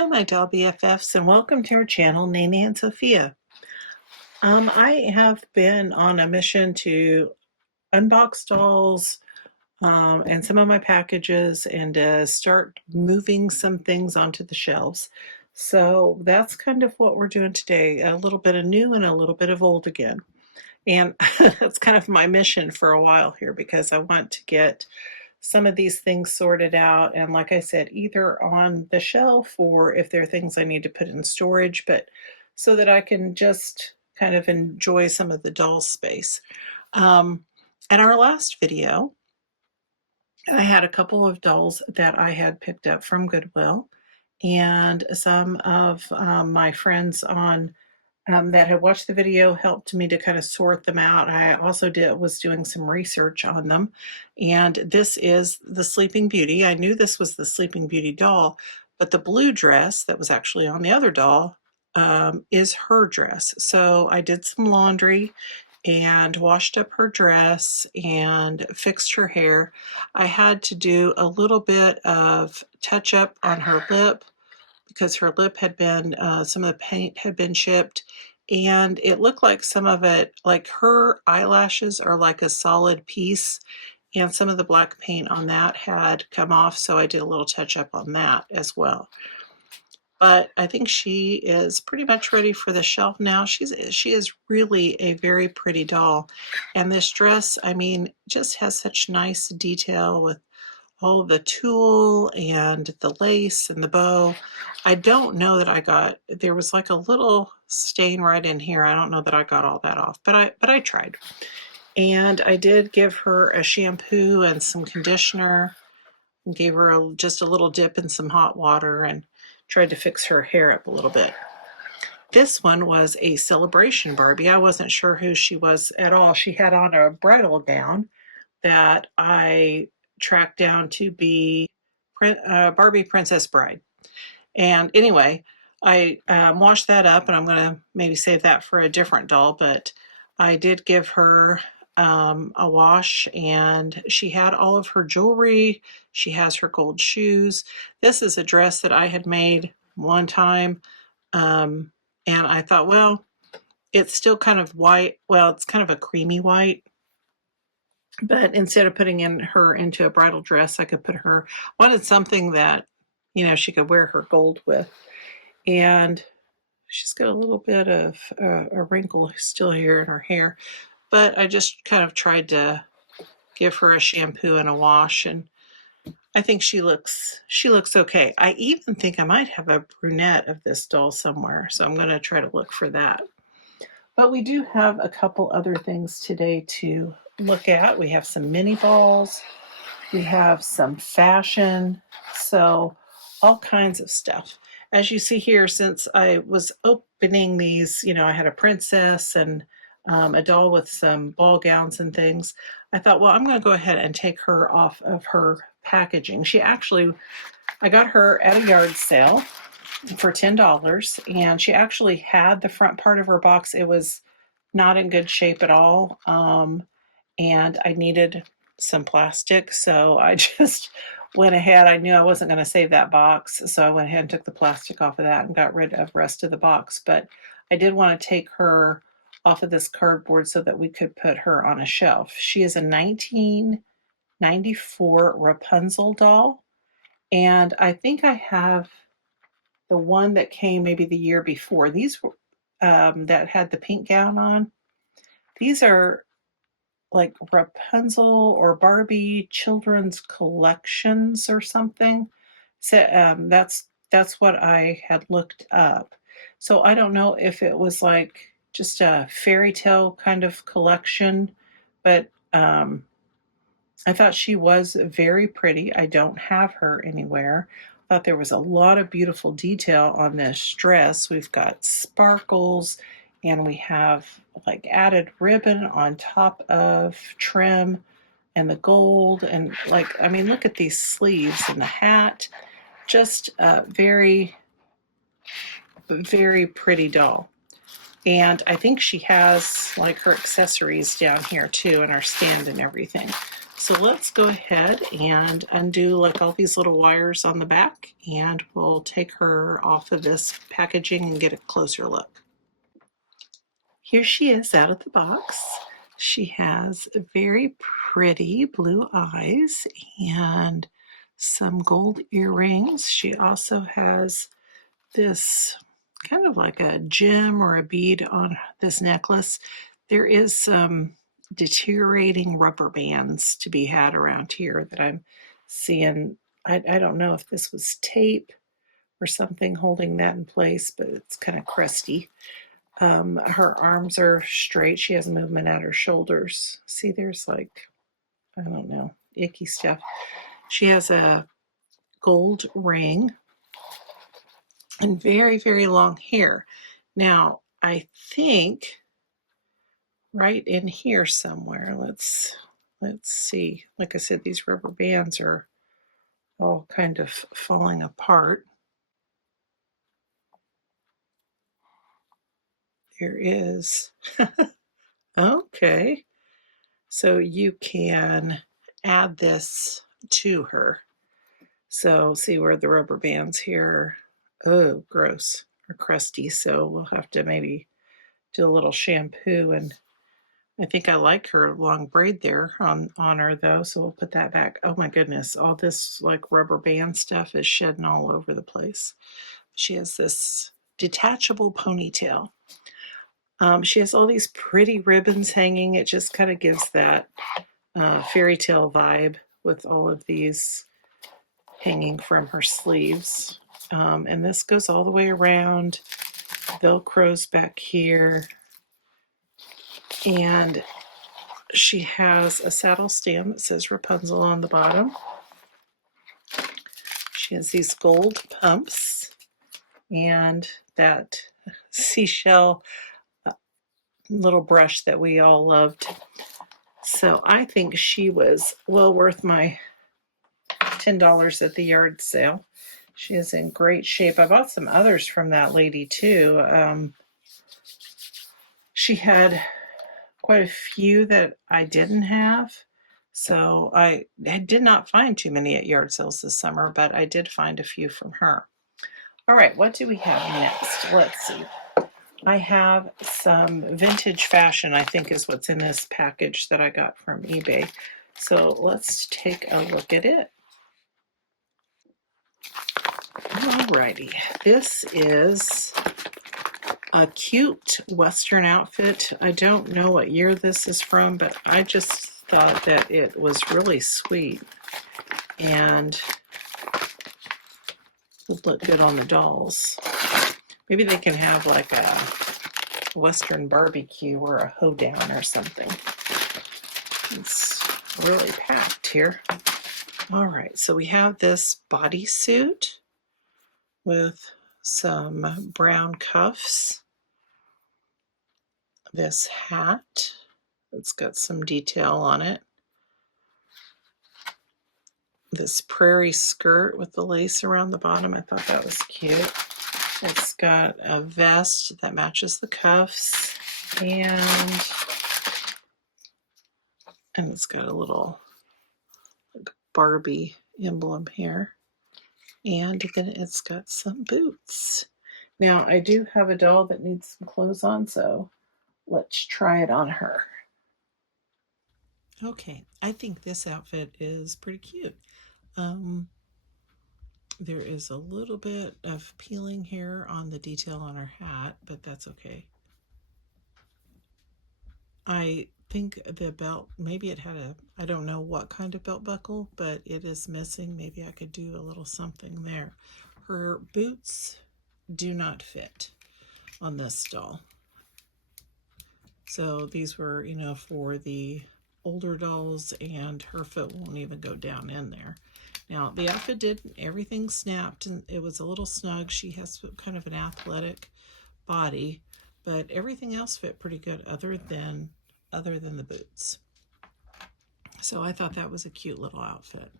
Hi, my doll BFFs, and welcome to our channel, Nene and Sophia. I have been on a mission to unbox dolls and some of my packages and start moving some things onto the shelves. So that's kind of what we're doing today, a little bit of new and a little bit of old again. And that's kind of my mission for a while here because I want to get some of these things sorted out. And like I said, either on the shelf or if there are things I need to put in storage, but so that I can just kind of enjoy some of the doll space. Um, in our last video, I had a couple of dolls that I had picked up from Goodwill, and some of my friends on that had watched the video helped me to kind of sort them out. I also was doing some research on them, and this is the Sleeping Beauty. I knew this was the Sleeping Beauty doll, but the blue dress that was actually on the other doll is her dress. So I did some laundry and washed up her dress and fixed her hair. I had to do a little bit of touch up on her lip because her lip had been, some of the paint had been chipped, and it looked like some of it, like her eyelashes are like a solid piece, and some of the black paint on that had come off, so I did a little touch up on that as well. But I think she is pretty much ready for the shelf now. She is really a very pretty doll, and this dress, I mean, just has such nice detail with all the tulle and the lace and the bow. I don't know that there was like a little stain right in here. I don't know that I got all that off, but I tried. And I did give her a shampoo and some conditioner, and gave her just a little dip in some hot water and tried to fix her hair up a little bit. This one was a celebration Barbie. I wasn't sure who she was at all. She had on a bridal gown that I tracked down to be Barbie Princess Bride. And anyway, I washed that up, and I'm going to maybe save that for a different doll, but I did give her a wash, and she had all of her jewelry. She has her gold shoes. This is a dress that I had made one time, and I thought, well, it's still kind of white. Well, it's kind of a creamy white, but instead of putting her into a bridal dress, I could wanted something that, she could wear her gold with. And she's got a little bit of a wrinkle still here in her hair, but I just kind of tried to give her a shampoo and a wash, and I think she looks okay. I even think I might have a brunette of this doll somewhere, so I'm going to try to look for that. But we do have a couple other things today to look at. We have some mini balls, we have some fashion, so all kinds of stuff. As you see here, since I was opening these, I had a princess and a doll with some ball gowns and things. I thought, well, I'm going to go ahead and take her off of her packaging. I got her at a yard sale for $10, and she actually had the front part of her box. It was not in good shape at all, and I needed some plastic, so I just went ahead. I knew I wasn't going to save that box, so I went ahead and took the plastic off of that and got rid of the rest of the box. But I did want to take her off of this cardboard so that we could put her on a shelf. She is a 1994 Rapunzel doll, and I think I have the one that came maybe the year before. These were that had the pink gown on. These are like Rapunzel or Barbie children's collections or something. So that's what I had looked up. So I don't know if it was like just a fairy tale kind of collection, but I thought she was very pretty. I don't have her anywhere. I thought there was a lot of beautiful detail on this dress. We've got sparkles, and we have like added ribbon on top of trim and the gold, and look at these sleeves and the hat. Just a very, very pretty doll. And I think she has like her accessories down here too, and her stand and everything. So let's go ahead and undo like all these little wires on the back, and we'll take her off of this packaging and get a closer look. Here she is out of the box. She has very pretty blue eyes and some gold earrings. She also has this kind of like a gem or a bead on this necklace. There is some deteriorating rubber bands to be had around here that I'm seeing. I don't know if this was tape or something holding that in place, but it's kind of crusty. Her arms are straight. She has movement at her shoulders. See, there's like, I don't know, icky stuff. She has a gold ring and very, very long hair. Now, I think right in here somewhere, let's see. Like I said, these rubber bands are all kind of falling apart. There is. Okay. So you can add this to her. So see where the rubber bands here, oh, gross, are crusty. So we'll have to maybe do a little shampoo. And I think I like her long braid there on her though. So we'll put that back. Oh my goodness. All this like rubber band stuff is shedding all over the place. She has this detachable ponytail. She has all these pretty ribbons hanging. It just kind of gives that fairy tale vibe with all of these hanging from her sleeves. And this goes all the way around. Velcro's back here. And she has a saddle stand that says Rapunzel on the bottom. She has these gold pumps and that seashell little brush that we all loved. So I think she was well worth my $10 at the yard sale. She is in great shape. I bought some others from that lady too. She had quite a few that I didn't have. So I did not find too many at yard sales this summer, but I did find a few from her. All right, what do we have next? Let's see. I have some vintage fashion, I think is what's in this package that I got from eBay. So let's take a look at it. Alrighty, this is a cute Western outfit. I don't know what year this is from, but I just thought that it was really sweet and would look good on the dolls. Maybe they can have like a Western barbecue or a hoedown or something. It's really packed here. All right, so we have this bodysuit with some brown cuffs. This hat, it's got some detail on it. This prairie skirt with the lace around the bottom, I thought that was cute. It's got a vest that matches the cuffs, and it's got a little Barbie emblem here. And then it's got some boots. Now, I do have a doll that needs some clothes on, so let's try it on her. Okay, I think this outfit is pretty cute. There is a little bit of peeling here on the detail on her hat, but that's okay. I think the belt, maybe it had I don't know what kind of belt buckle, but it is missing. Maybe I could do a little something there. Her boots do not fit on this doll. So these were, for the older dolls, and her foot won't even go down in there. Now, the outfit everything snapped, and it was a little snug. She has kind of an athletic body, but everything else fit pretty good other than the boots. So I thought that was a cute little outfit.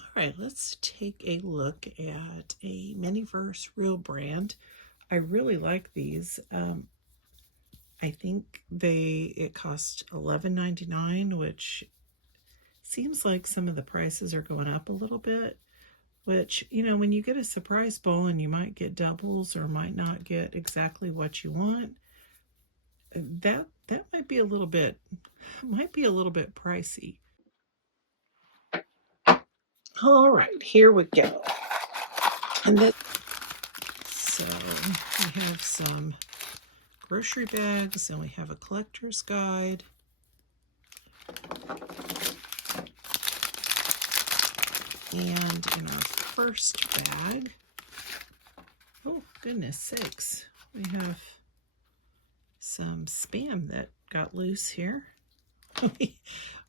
All right, let's take a look at a Miniverse real brand. I really like these. I think it cost $11.99, which seems like some of the prices are going up a little bit. Which, you know, when you get a surprise bowl and you might get doubles or might not get exactly what you want, that might be a little bit pricey. All right, here we go. So we have some grocery bags and we have a collector's guide. And in our first bag, oh goodness sakes, we have some Spam that got loose here.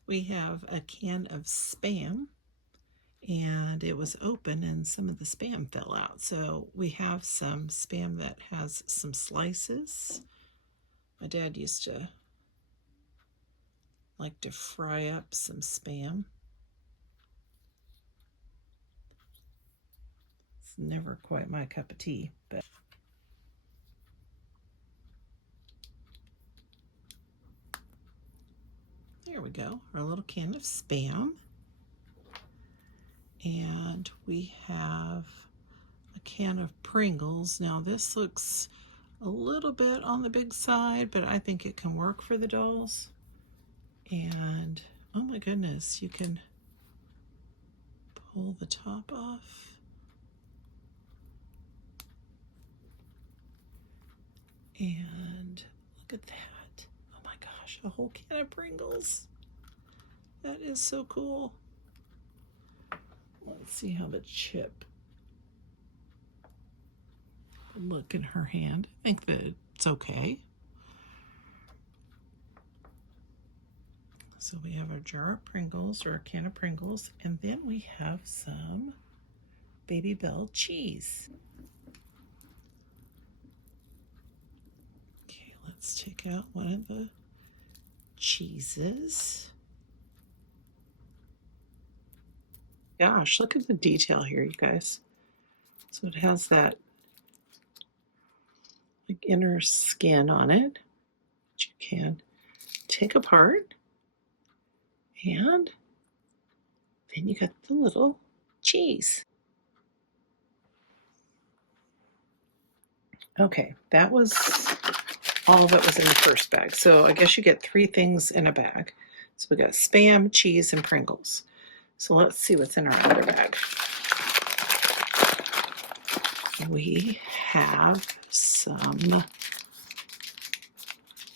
We have a can of Spam, and it was open and some of the Spam fell out. So we have some Spam that has some slices. My dad used to like to fry up some Spam. It's never quite my cup of tea, but there we go, our little can of Spam. And we have a can of Pringles. Now this looks a little bit on the big side, but I think it can work for the dolls. And oh my goodness, you can pull the top off. And look at that. Oh my gosh, a whole can of Pringles. That is so cool. Let's see how the chip would look in her hand. I think that it's okay. So we have our jar of Pringles, or a can of Pringles, and then we have some Baby Bell cheese. Okay, let's take out one of the cheeses. Gosh, look at the detail here, you guys. So it has that like inner skin on it that you can take apart, and then you got the little cheese. Okay, that was all that was in the first bag. So I guess you get 3 things in a bag. So we got Spam, cheese, and Pringles. So let's see what's in our other bag. We have some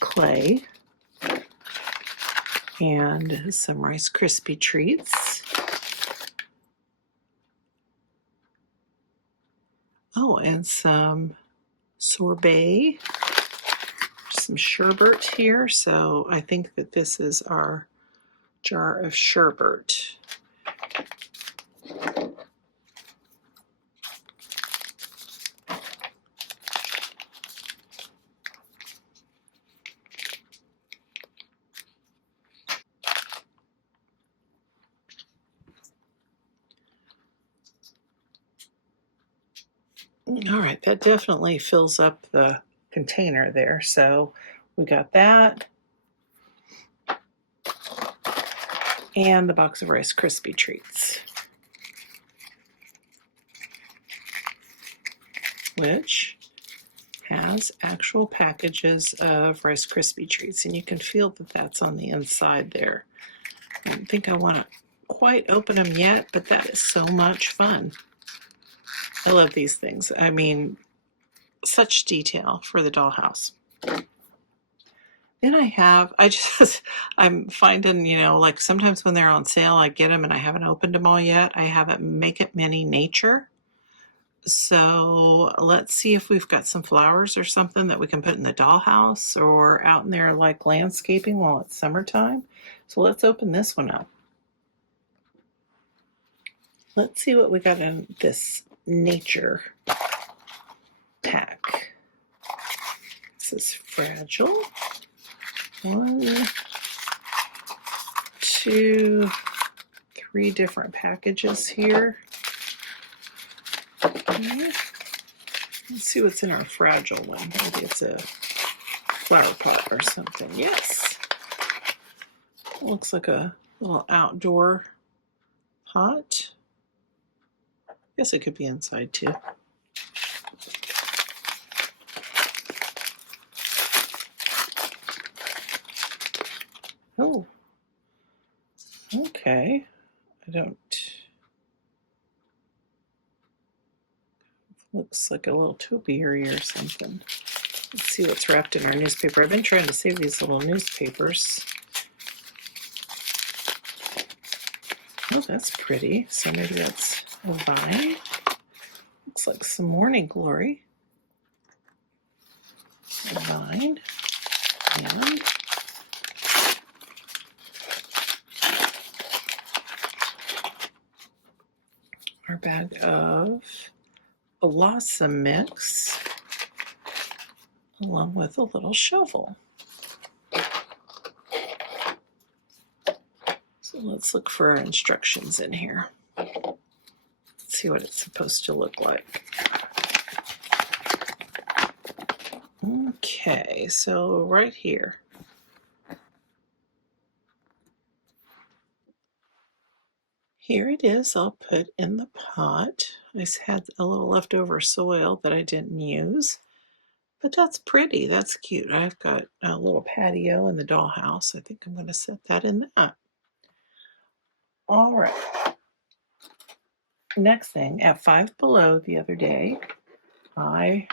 clay and some Rice Krispie treats. Oh, and some sorbet, some sherbet here. So I think that this is our jar of sherbet. All right, that definitely fills up the container there. So we got that. And the box of Rice Krispie treats, which has actual packages of Rice Krispie treats. And you can feel that that's on the inside there. I don't think I want to quite open them yet, but that is so much fun. I love these things. I mean, such detail for the dollhouse. Then I'm finding, you know, like sometimes when they're on sale, I get them and I haven't opened them all yet. I have a Make It Mini Nature. So let's see if we've got some flowers or something that we can put in the dollhouse or out in there like landscaping while it's summertime. So let's open this one up. Let's see what we got in this nature pack. This is fragile. 1, 2, 3 different packages here. Okay. Let's see what's in our fragile one. Maybe it's a flower pot or something. Yes. Looks like a little outdoor pot. Guess it could be inside too. Oh, okay. I don't. Looks like a little topiary or something. Let's see what's wrapped in our newspaper. I've been trying to save these little newspapers. Oh, that's pretty. So maybe that's a vine. Looks like some morning glory. A vine. And our bag of blossom mix, along with a little shovel. So let's look for our instructions in here. Let's see what it's supposed to look like. Okay, so right here. Here it is. I'll put in the pot. I had a little leftover soil that I didn't use, but that's pretty. That's cute. I've got a little patio in the dollhouse. I think I'm going to set that in that. All right. Next thing, at Five Below the other day, I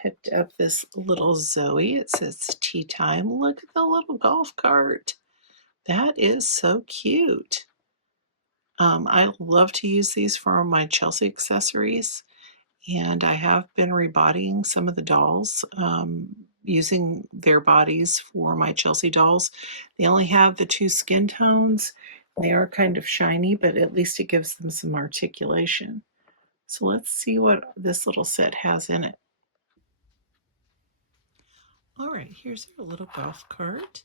picked up this little Zoey. It says tea time. Look at the little golf cart. That is so cute. I love to use these for my Chelsea accessories, and I have been rebodying some of the dolls, using their bodies for my Chelsea dolls. They only have the 2 skin tones. They are kind of shiny, but at least it gives them some articulation. So let's see what this little set has in it. All right, here's our little golf cart.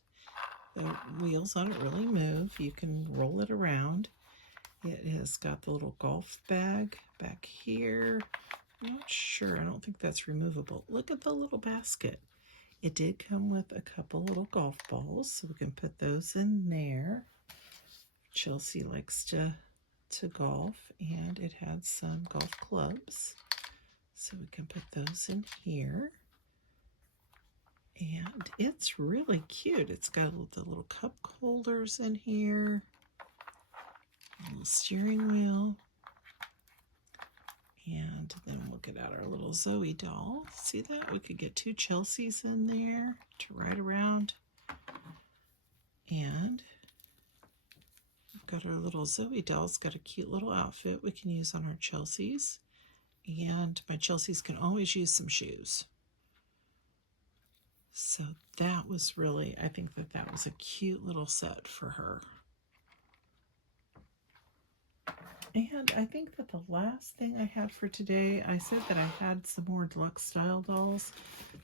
The wheels on it really move. You can roll it around. It has got the little golf bag back here. I'm not sure. I don't think that's removable. Look at the little basket. It did come with a couple little golf balls, so we can put those in there. Chelsea likes to golf, and it had some golf clubs, so we can put those in here. And it's really cute. It's got the little cup holders in here, a little steering wheel, and then we'll get out our little Zoey doll. See that? We could get 2 Chelseas in there to ride around. And we've got our little Zoey doll. It's got a cute little outfit we can use on our Chelseas. And my Chelseas can always use some shoes. So that was really, I think that was a cute little set for her. And I think that the last thing I had for today, I said that I had some more deluxe style dolls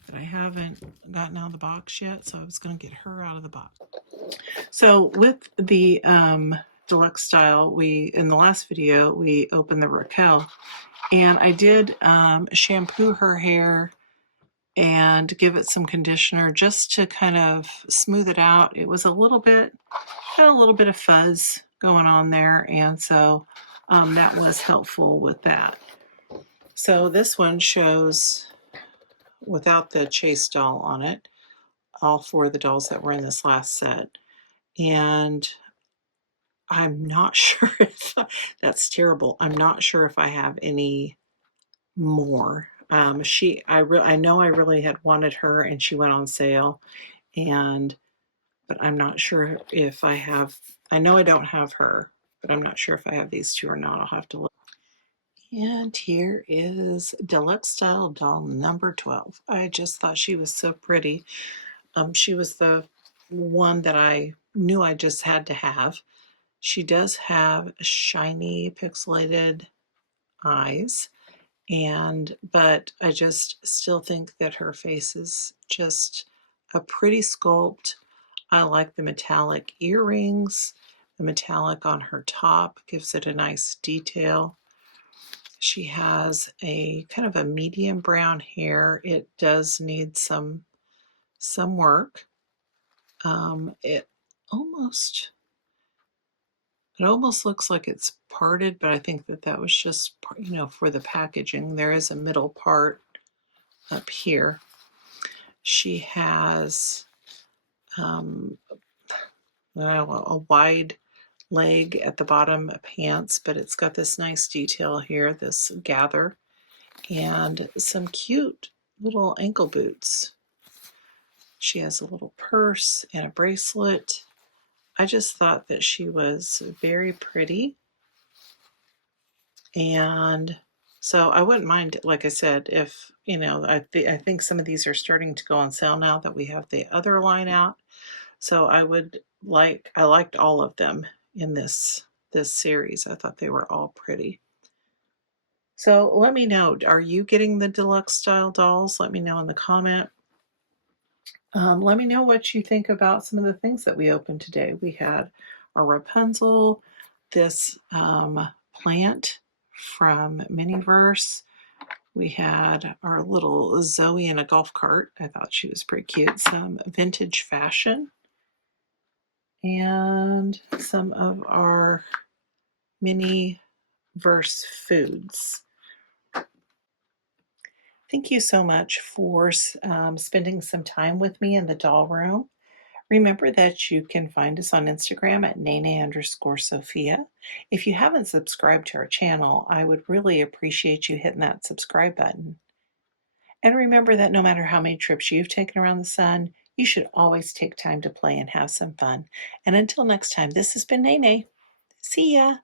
that I haven't gotten out of the box yet, so I was going to get her out of the box. So with the deluxe style, in the last video, we opened the Raquel, and I did shampoo her hair and give it some conditioner just to kind of smooth it out. It was had a little bit of fuzz going on there, and so that was helpful with that. So this one shows without the chase doll on it, all 4 of the dolls that were in this last set. And I'm not sure if that's terrible. I'm not sure if I have any more. I know I really had wanted her, and she went on sale, but I'm not sure if I have. I know I don't have her, but I'm not sure if I have these 2 or not. I'll have to look. And here is deluxe style doll number 12. I just thought she was so pretty. She was the one that I knew I just had to have. She does have shiny pixelated eyes, but I just still think that her face is just a pretty sculpt. I like the metallic earrings. The metallic on her top gives it a nice detail. She has a kind of a medium brown hair. It does need some some work. It almost looks like it's parted, but I think that was just, for the packaging. There is a middle part up here. She has a wide leg at the bottom pants, but it's got this nice detail here, this gather, and some cute little ankle boots. She has a little purse and a bracelet. I just thought that she was very pretty. And so I wouldn't mind, like I said, if, I think some of these are starting to go on sale now that we have the other line out. So I liked all of them in this series. I thought they were all pretty. So let me know, are you getting the deluxe style dolls? Let me know in the comment. Let me know what you think about some of the things that we opened today. We had our Rapunzel, this plant from Miniverse. We had our little Zoey in a golf cart. I thought she was pretty cute. Some vintage fashion. And some of our Miniverse foods. Thank you so much for spending some time with me in the doll room. Remember that you can find us on Instagram at nene_Sophia. If you haven't subscribed to our channel, I would really appreciate you hitting that subscribe button. And remember that no matter how many trips you've taken around the sun, you should always take time to play and have some fun. And until next time, this has been Nene. See ya!